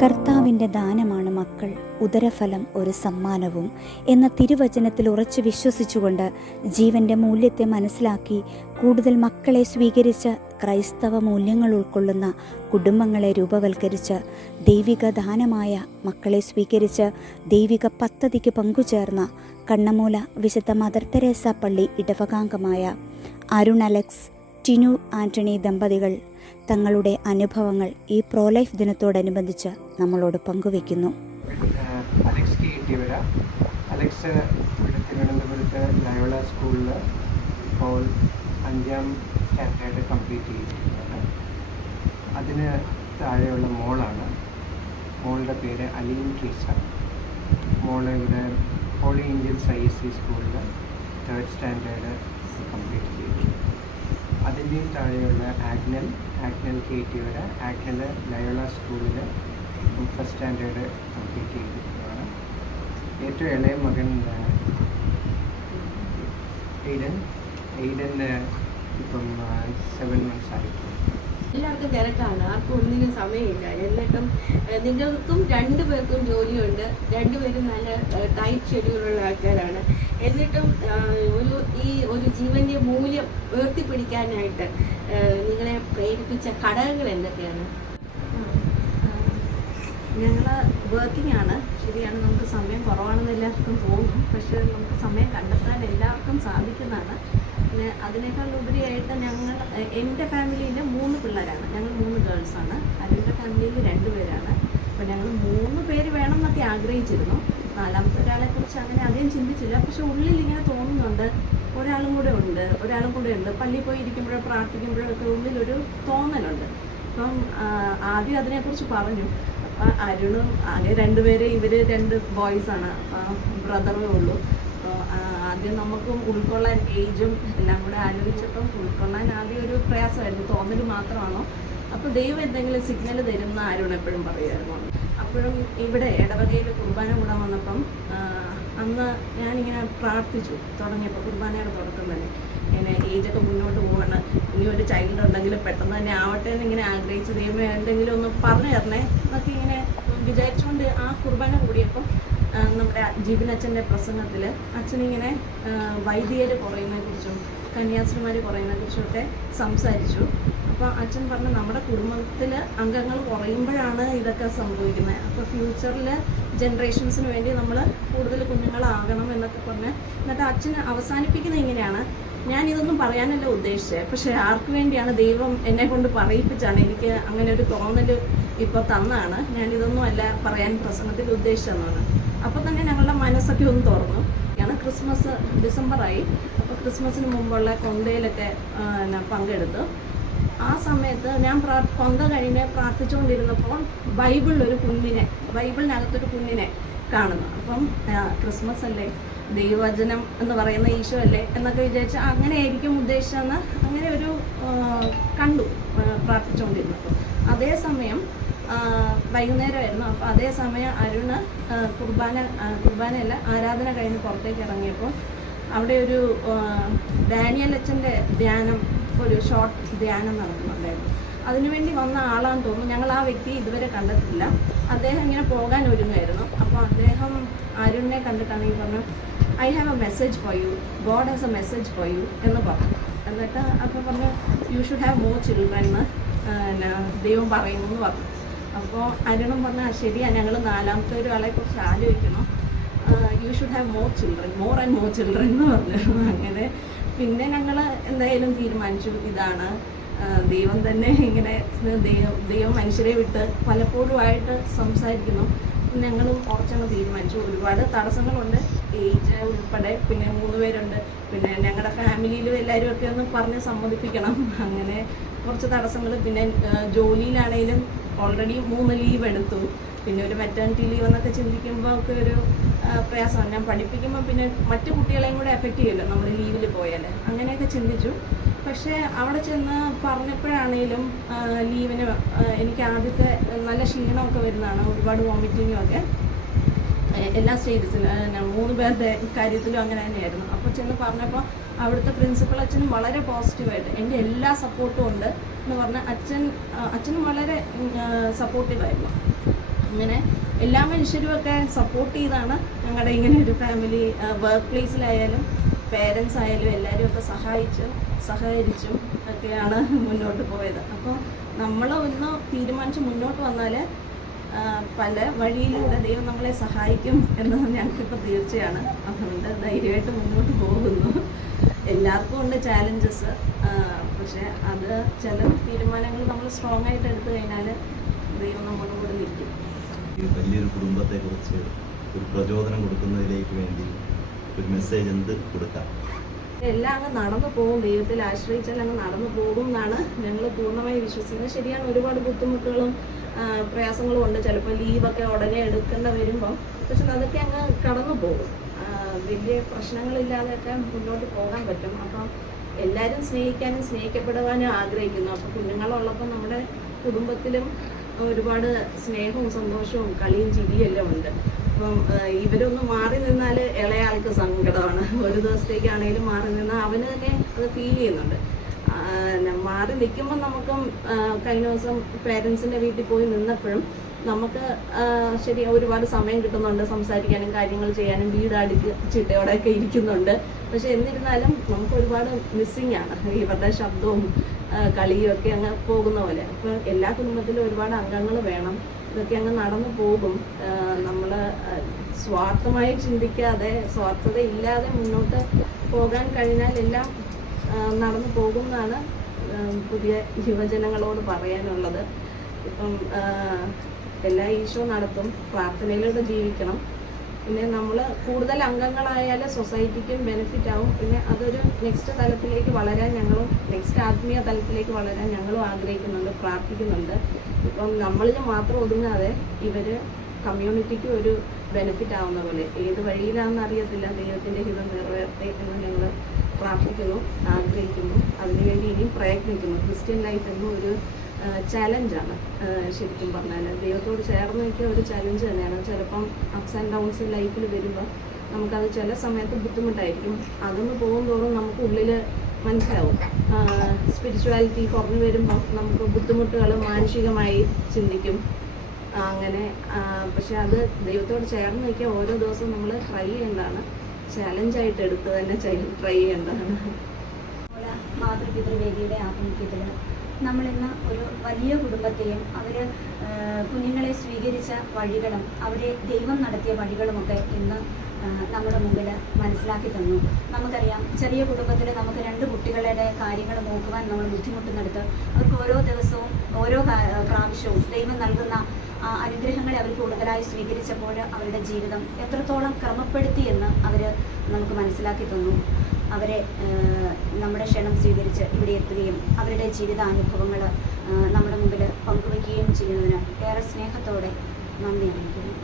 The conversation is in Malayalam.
കർത്താവിൻ്റെ ദാനമാണ് മക്കൾ, ഉദരഫലം ഒരു സമ്മാനവും എന്ന തിരുവചനത്തിൽ ഉറച്ചു വിശ്വസിച്ചുകൊണ്ട് ജീവൻ്റെ മൂല്യത്തെ മനസ്സിലാക്കി കൂടുതൽ മക്കളെ സ്വീകരിച്ച് ക്രൈസ്തവ മൂല്യങ്ങൾ ഉൾക്കൊള്ളുന്ന കുടുംബങ്ങളെ രൂപവൽക്കരിച്ച് ദൈവിക ദാനമായ മക്കളെ സ്വീകരിച്ച് ദൈവിക പദ്ധതിക്ക് പങ്കുചേർന്ന കണ്ണമൂല വിശുദ്ധ മദർ തെരേസ പള്ളി ഇടവകാംഗമായ അരുൺ അലക്സ്, ടിനു ആൻ്റണി ദമ്പതികൾ തങ്ങളുടെ അനുഭവങ്ങൾ ഈ പ്രോലൈഫ് ദിനത്തോടനുബന്ധിച്ച് നമ്മളോട് പങ്കുവയ്ക്കുന്നു. അലക്സ് ഇവിടെ തിരുവനന്തപുരത്ത് ലയോള സ്കൂളിൽ ഇപ്പോൾ 5ാം സ്റ്റാൻഡേർഡ് കംപ്ലീറ്റ് ചെയ്തിരിക്കുകയാണ്. അതിന് താഴെയുള്ള മോളാണ്. മോളുടെ പേര് അലീൻ ട്രീസ. മോള് ഇവിടെ ഹോളി ഏഞ്ചൽസ് ISC സ്കൂളിൽ 3rd സ്റ്റാൻഡേർഡ് കംപ്ലീറ്റ് ചെയ്തു. അതിൻ്റെയും താഴെയുള്ള ആഗ്നൽ കേറ്റിവര, ആഗ്നൽ ലയോള സ്കൂളിൽ 1st സ്റ്റാൻഡേർഡ് കംപ്ലീറ്റ് ചെയ്തിരിക്കുകയാണ്. ഏറ്റവും ഇളയ മകൻ എയ്ഡൻ ഇപ്പം 7 months ആയിട്ടുണ്ട്. എല്ലാവർക്കും തിരക്കാണ്, ആർക്കും ഒന്നിനും സമയമില്ല. എന്നിട്ടും നിങ്ങൾക്കും 2 പേർക്കും ജോലിയുണ്ട്, 2 പേരും നല്ല ടൈറ്റ് ഷെഡ്യൂളുള്ള ആൾക്കാരാണ്. എന്നിട്ടും ഒരു ജീവന്റെ മൂല്യം ഉയർത്തിപ്പിടിക്കാനായിട്ട് നിങ്ങളെ പ്രേരിപ്പിച്ച ഘടകങ്ങൾ എന്തൊക്കെയാണ്? ഞങ്ങൾ വർക്കിംഗ് ആണ്, ശരിയാണ്. നമുക്ക് സമയം കുറവാണെന്ന് എല്ലാവർക്കും തോന്നും. പക്ഷേ നമുക്ക് സമയം കണ്ടെത്താൻ എല്ലാവർക്കും സാധിക്കുന്നതാണ്. പിന്നെ അതിനേക്കാൾ ഉപരിയായിട്ട് എൻ്റെ ഫാമിലിയിൽ 3 പിള്ളേരാണ്. ഞങ്ങൾ 3 ഗേൾസാണ്. അതിൻ്റെ ഫാമിലിയിൽ 2 പേരാണ്. അപ്പോൾ ഞങ്ങൾ 3 പേര് വേണം എന്നൊക്കെ ആഗ്രഹിച്ചിരുന്നു. 4ാമത്തെ ഒരാളെക്കുറിച്ച് അങ്ങനെ അധികം ചിന്തിച്ചില്ല. പക്ഷെ ഉള്ളിൽ ഇങ്ങനെ തോന്നുന്നുണ്ട്, ഒരാളും കൂടെ ഉണ്ട്. പള്ളിയിൽ പോയി ഇരിക്കുമ്പോഴോ പ്രാർത്ഥിക്കുമ്പോഴൊക്കെ ഉള്ളിലൊരു തോന്നലുണ്ട്. അപ്പം ആദ്യം അതിനെക്കുറിച്ച് പറഞ്ഞു. അപ്പം അരുണും ആകെ 2 പേര്, ഇവർ 2 ബോയ്സാണ്. അപ്പം ബ്രദറേ ഉള്ളൂ. അപ്പോൾ ആദ്യം നമുക്കും ഉൾക്കൊള്ളാൻ ഏജും എല്ലാം കൂടെ ആലോചിച്ചപ്പം ഉൾക്കൊള്ളാൻ ആദ്യം ഒരു പ്രയാസമായിരുന്നു. തോന്നൽ മാത്രമാണോ, അപ്പോൾ ദൈവം എന്തെങ്കിലും സിഗ്നൽ തരുന്ന അരുൺ എപ്പോഴും പറയുമായിരുന്നു. അപ്പോഴും ഇവിടെ ഇടവകയിൽ കുർബാന കൂടാൻ വന്നപ്പം അന്ന് ഞാനിങ്ങനെ പ്രാർത്ഥിച്ചു തുടങ്ങിയപ്പോൾ, കുർബാനയുടെ തുടക്കം തന്നെ ഇങ്ങനെ ഏജൊക്കെ മുന്നോട്ട് പോവാണ്, ഇനി ഒരു ചൈൽഡ് ഉണ്ടെങ്കിൽ പെട്ടെന്ന് തന്നെ ആവട്ടെ എന്നിങ്ങനെ ആഗ്രഹിച്ച് ദൈവം എന്തെങ്കിലും ഒന്ന് പറഞ്ഞു തരണേ എന്നൊക്കെ ഇങ്ങനെ വിചാരിച്ചുകൊണ്ട് ആ കുർബാന കൂടിയപ്പം നമ്മുടെ ജീവനച്ഛൻ്റെ പ്രസംഗത്തിൽ അച്ഛനിങ്ങനെ വൈദികർ കുറയുന്നതിനെക്കുറിച്ചും കന്യാസ്ത്രീമാർ കുറയുന്നതിനെക്കുറിച്ചൊക്കെ സംസാരിച്ചു. അപ്പോൾ അച്ഛൻ പറഞ്ഞു, നമ്മുടെ കുടുംബത്തിൽ അംഗങ്ങൾ കുറയുമ്പോഴാണ് ഇതൊക്കെ സംഭവിക്കുന്നത്. അപ്പോൾ ഫ്യൂച്ചറിൽ ജനറേഷൻസിന് വേണ്ടി നമ്മൾ കൂടുതൽ കുഞ്ഞുങ്ങളാകണം എന്നൊക്കെ പറഞ്ഞ്, എന്നിട്ട് അച്ഛൻ അവസാനിപ്പിക്കുന്നത് ഇങ്ങനെയാണ്: ഞാനിതൊന്നും പറയാനല്ല ഉദ്ദേശിച്ചത്, പക്ഷേ ആർക്ക് വേണ്ടിയാണ് ദൈവം എന്നെ കൊണ്ട് പറയിപ്പിച്ചാണ്, എനിക്ക് അങ്ങനെ ഒരു തോന്നൽ ഇപ്പോൾ തന്നാണ്, ഞാനിതൊന്നും അല്ല പറയാൻ പ്രസംഗത്തിൽ ഉദ്ദേശിച്ചതെന്നാണ്. അപ്പോൾ തന്നെ ഞങ്ങളുടെ മനസ്സൊക്കെ ഒന്ന് തുറന്നു. ക്രിസ്മസ് ഡിസംബറായി. അപ്പോൾ ക്രിസ്മസിന് മുമ്പുള്ള കൊന്തയിലൊക്കെ പങ്കെടുത്തു. ആ സമയത്ത് ഞാൻ കൊന്ത കഴിഞ്ഞ് പ്രാർത്ഥിച്ചുകൊണ്ടിരുന്നപ്പോൾ ബൈബിളിനകത്തൊരു കുഞ്ഞിനെ കാണുന്നു. അപ്പം ക്രിസ്മസ് അല്ലേ, ദൈവവചനം എന്ന് പറയുന്ന ഈശോ അല്ലേ എന്നൊക്കെ വിചാരിച്ച് അങ്ങനെ ആയിരിക്കും ഉദ്ദേശിച്ചതെന്ന് അങ്ങനെ ഒരു കണ്ടു പ്രാർത്ഥിച്ചുകൊണ്ടിരുന്നപ്പോൾ. അതേസമയം വൈകുന്നേരമായിരുന്നു. അപ്പോൾ അതേസമയം അരുണ് കുർബാനയല്ല ആരാധന കഴിഞ്ഞ് പുറത്തേക്ക് ഇറങ്ങിയപ്പോൾ അവിടെ ഒരു ഡാനിയൽ അച്ഛൻ്റെ ധ്യാനം, ഒരു ഷോർട്ട് ധ്യാനം നടക്കുന്നുണ്ടായിരുന്നു. അതിനുവേണ്ടി വന്ന ആളാന്ന് തോന്നുന്നു. ഞങ്ങൾ ആ വ്യക്തിയെ ഇതുവരെ കണ്ടിട്ടില്ല. അദ്ദേഹം ഇങ്ങനെ പോകാൻ ഒരുങ്ങായിരുന്നു. അപ്പോൾ അദ്ദേഹം അരുണിനെ കണ്ടിട്ടാണെങ്കിൽ പറഞ്ഞു, I have A message for you, God has A message for you എന്ന് പറഞ്ഞു. എന്നിട്ട് അപ്പോൾ പറഞ്ഞു, you should have more children എന്ന് ദൈവം പറയുന്നു എന്ന് പറഞ്ഞു. അപ്പോൾ അരുണും പറഞ്ഞാൽ ശരിയാണ്, ഞങ്ങൾ 4ാമത്തെ ഒരാളെ കുറിച്ച് ആലോചിക്കണം, you should have more and more children എന്ന് പറഞ്ഞു. അങ്ങനെ പിന്നെ ഞങ്ങൾ എന്തായാലും തീരുമാനിച്ചു, ഇതാണ് ദൈവം തന്നെ ഇങ്ങനെ ദൈവം മനുഷ്യരെ വിട്ട് പലപ്പോഴുമായിട്ട് സംസാരിക്കുന്നു. ഞങ്ങളും കുറച്ചങ്ങ് തീരുമാനിച്ചു. ഒരുപാട് തടസ്സങ്ങളുണ്ട്, ഏജ് ഉൾപ്പെടെ. പിന്നെ 3 പേരുണ്ട്. പിന്നെ ഞങ്ങളുടെ ഫാമിലിയിലും എല്ലാവരും ഒക്കെ ഒന്ന് പറഞ്ഞ് സമ്മതിപ്പിക്കണം. അങ്ങനെ കുറച്ച് തടസ്സങ്ങൾ. പിന്നെ ജോലിയിലാണെങ്കിലും ഓൾറെഡി 3 ലീവ് എടുത്തു. പിന്നെ ഒരു മെറ്റേണിറ്റി ലീവ് എന്നൊക്കെ ചിന്തിക്കുമ്പോൾ ഒക്കെ ഒരു പ്രയാസമാണ്. ഞാൻ പഠിപ്പിക്കുമ്പോൾ പിന്നെ മറ്റു കുട്ടികളെയും കൂടെ എഫക്റ്റ് ചെയ്യുമല്ലോ നമ്മൾ ലീവിൽ പോയാൽ, അങ്ങനെയൊക്കെ ചിന്തിച്ചു. പക്ഷേ അവിടെ ചെന്ന് പറഞ്ഞപ്പോഴാണേലും ലീവിന് എനിക്ക് ആദ്യത്തെ നല്ല ക്ഷീണമൊക്കെ വരുന്നതാണ്, ഒരുപാട് വോമിറ്റിങ്ങും ഒക്കെ. എല്ലാ സ്റ്റേജസിലും 3 പേരുടെ കാര്യത്തിലും അങ്ങനെ തന്നെയായിരുന്നു. അപ്പോൾ ചെന്ന് പറഞ്ഞപ്പോൾ അവിടുത്തെ പ്രിൻസിപ്പൽ അച്ഛനും വളരെ പോസിറ്റീവായിട്ട് എൻ്റെ എല്ലാ സപ്പോർട്ടും ഉണ്ട്, എന്ന് പറഞ്ഞാൽ അച്ഛനും വളരെ സപ്പോർട്ടീവായിരുന്നു. അങ്ങനെ എല്ലാ മനുഷ്യരും ഒക്കെ സപ്പോർട്ട് ചെയ്താണ് ഞങ്ങളുടെ ഇങ്ങനെ ഒരു ഫാമിലി, വർക്ക് പ്ലേസിലായാലും പേരൻസ് ആയാലും എല്ലാവരും ഒക്കെ സഹകരിച്ചും ഒക്കെയാണ് മുന്നോട്ട് പോയത്. അപ്പോൾ നമ്മൾ ഒന്ന് തീരുമാനിച്ച് മുന്നോട്ട് വന്നാൽ പല വഴിയിലൂടെ ദൈവം നമ്മളെ സഹായിക്കും എന്നത് ഞങ്ങൾക്കിപ്പോൾ തീർച്ചയാണ്. അതുകൊണ്ട് ധൈര്യമായിട്ട് മുന്നോട്ട് പോകുന്നു. എല്ലാവർക്കും ഉണ്ട് ചാലഞ്ചസ്, പക്ഷേ അത് ചില തീരുമാനങ്ങൾ നമ്മൾ സ്ട്രോങ് ആയിട്ട് എടുത്തു കഴിഞ്ഞാൽ ദൈവം നമ്മുടെ കൂടെ നിൽക്കും. ഈ വലിയൊരു കുടുംബത്തെക്കുറിച്ച് ഒരു പ്രചോദനം കൊടുക്കുന്നതിലേക്ക് വേണ്ടി ഒരു മെസ്സേജ് എന്ത് കൊടുക്കാം? എല്ലാം അങ്ങ് നടന്നു പോകും, ദൈവത്തിൽ ആശ്രയിച്ചാൽ അങ്ങ് നടന്നു പോകും എന്നാണ് ഞങ്ങൾ പൂർണ്ണമായി വിശ്വസിക്കുന്നത്. ശരിയാണ്, ഒരുപാട് ബുദ്ധിമുട്ടുകളും പ്രയാസങ്ങളും ഉണ്ട്. ചിലപ്പോൾ ലീവൊക്കെ ഉടനെ എടുക്കേണ്ട വരുമ്പം, പക്ഷെ അതൊക്കെ അങ്ങ് കടന്നു പോകും. വലിയ പ്രശ്നങ്ങളില്ലാതെയൊക്കെ മുന്നോട്ട് പോകാൻ പറ്റും. അപ്പം എല്ലാവരും സ്നേഹിക്കാനും സ്നേഹിക്കപ്പെടുവാനും ആഗ്രഹിക്കുന്നു. അപ്പോൾ കുഞ്ഞുങ്ങളുള്ളപ്പോൾ നമ്മുടെ കുടുംബത്തിലും ഒരുപാട് സ്നേഹവും സന്തോഷവും കളിയും ചിരിയും എല്ലാം ഉണ്ട്. അപ്പം ഇവരൊന്ന് മാറി നിന്നാൽ ഇളയാൾക്ക് സങ്കടമാണ്. ഒരു ദിവസത്തേക്കാണെങ്കിലും മാറി നിന്നാൽ അവന് തന്നെ അത് ഫീൽ ചെയ്യുന്നുണ്ട്. മാറി നിൽക്കുമ്പോൾ നമുക്കും കഴിഞ്ഞ ദിവസം പേരൻസിൻ്റെ വീട്ടിൽ പോയി നിന്നപ്പോഴും നമുക്ക് ശരി ഒരുപാട് സമയം കിട്ടുന്നുണ്ട്, സംസാരിക്കാനും കാര്യങ്ങൾ ചെയ്യാനും, വീട് അടുക്കി ചിട്ടയോടെയൊക്കെ ഇരിക്കുന്നുണ്ട്. പക്ഷെ എന്നിരുന്നാലും നമുക്ക് ഒരുപാട് മിസ്സിങ് ആണ്. ഇവരുടെ ശബ്ദവും കളിയും ഒക്കെ അങ്ങ് പോകുന്ന പോലെ. അപ്പോൾ എല്ലാ കുടുംബത്തിലും ഒരുപാട് അംഗങ്ങൾ വേണം. ഇതൊക്കെ അങ്ങ് നടന്നു പോകും. നമ്മൾ സ്വാർത്ഥമായി ചിന്തിക്കാതെ, സ്വാർത്ഥത ഇല്ലാതെ മുന്നോട്ട് പോകാൻ കഴിഞ്ഞാൽ എല്ലാം നടന്നു പോകും എന്നാണ് പുതിയ യുവജനങ്ങളോട് പറയാനുള്ളത്. ഇപ്പം എല്ലാ ഈശോ നടത്തും, പ്രാർത്ഥനയിലൂടെ ജീവിക്കണം. പിന്നെ നമ്മൾ കൂടുതൽ അംഗങ്ങളായാൽ സൊസൈറ്റിക്കും ബെനിഫിറ്റ് ആവും. പിന്നെ അതൊരു നെക്സ്റ്റ് തലത്തിലേക്ക് വളരാൻ ഞങ്ങളും, നെക്സ്റ്റ് ആത്മീയ തലത്തിലേക്ക് വളരാൻ ഞങ്ങളും ആഗ്രഹിക്കുന്നുണ്ട്, പ്രാർത്ഥിക്കുന്നുണ്ട്. ഇപ്പം നമ്മളിൽ മാത്രം ഒതുങ്ങാതെ ഇവർ കമ്മ്യൂണിറ്റിക്ക് ഒരു ബെനിഫിറ്റ് ആവുന്ന പോലെ, ഏത് വഴിയിലാണെന്ന് അറിയത്തില്ല, ദൈവത്തിൻ്റെ ഹിതം നിറവേറട്ടെ എന്ന് ഞങ്ങൾ പ്രാർത്ഥിക്കുന്നു, ആഗ്രഹിക്കുന്നു. അതിനുവേണ്ടി ഇനിയും പ്രയത്നിക്കുന്നു. ക്രിസ്ത്യൻ ലൈഫ് എന്നും ഒരു ചാലഞ്ചാണ്. ശരിക്കും പറഞ്ഞാൽ ദൈവത്തോട് ചേർന്ന് നിൽക്കുക ഒരു ചലഞ്ച് തന്നെയാണ്. ചിലപ്പം അപ്സ് ആൻഡ് ഡൗൺസ് ലൈഫിൽ വരുമ്പോൾ നമുക്കത് ചില സമയത്ത് ബുദ്ധിമുട്ടായിരിക്കും. അതൊന്ന് പോകുന്തോറും നമുക്ക് ഉള്ളിൽ മനസ്സിലാവും. സ്പിരിച്വാലിറ്റി കുറഞ്ഞു വരുമ്പോൾ നമുക്ക് ബുദ്ധിമുട്ടുകൾ മാനസികമായി ചിന്തിക്കും. അങ്ങനെ പക്ഷെ അത് ദൈവത്തോട് ചേർന്ന് നിൽക്കുക ഓരോ ദിവസവും നമ്മൾ ട്രൈ ചെയ്യേണ്ടതാണ്. ചാലഞ്ചായിട്ട് എടുത്ത് തന്നെ ട്രൈ ചെയ്യേണ്ടതാണ്. മാതൃപിതൃവേദിയുടെ ആഭിമുഖ്യത്തിൽ നമ്മളിന്ന് ഒരു വലിയ കുടുംബത്തെയും അവർ കുഞ്ഞുങ്ങളെ സ്വീകരിച്ച വഴികളും അവരെ ദൈവം നടത്തിയ വഴികളുമൊക്കെ ഇന്ന് നമ്മുടെ മുമ്പിൽ മനസ്സിലാക്കി തന്നു. നമുക്കറിയാം, ചെറിയ കുടുംബത്തിൽ നമുക്ക് 2 കുട്ടികളുടെ കാര്യങ്ങൾ നോക്കുവാൻ നമ്മൾ ബുദ്ധിമുട്ടുന്നിടത്ത് അവർക്ക് ഓരോ ദിവസവും ഓരോ പ്രാവശ്യവും ദൈവം നൽകുന്ന അനുഗ്രഹങ്ങളെ അവർ കൂടുതലായി സ്വീകരിച്ചപ്പോൾ അവരുടെ ജീവിതം എത്രത്തോളം ക്രമപ്പെടുത്തി എന്ന് അവർ നമുക്ക് മനസ്സിലാക്കി തന്നു. അവരെ നമ്മുടെ ക്ഷണം സ്വീകരിച്ച് ഇവിടെ എത്തുകയും അവരുടെ ജീവിതാനുഭവങ്ങൾ നമ്മുടെ മുമ്പിൽ പങ്കുവയ്ക്കുകയും ചെയ്യുന്നതിന് ഏറെ സ്നേഹത്തോടെ നന്ദി അറിയിക്കുന്നു.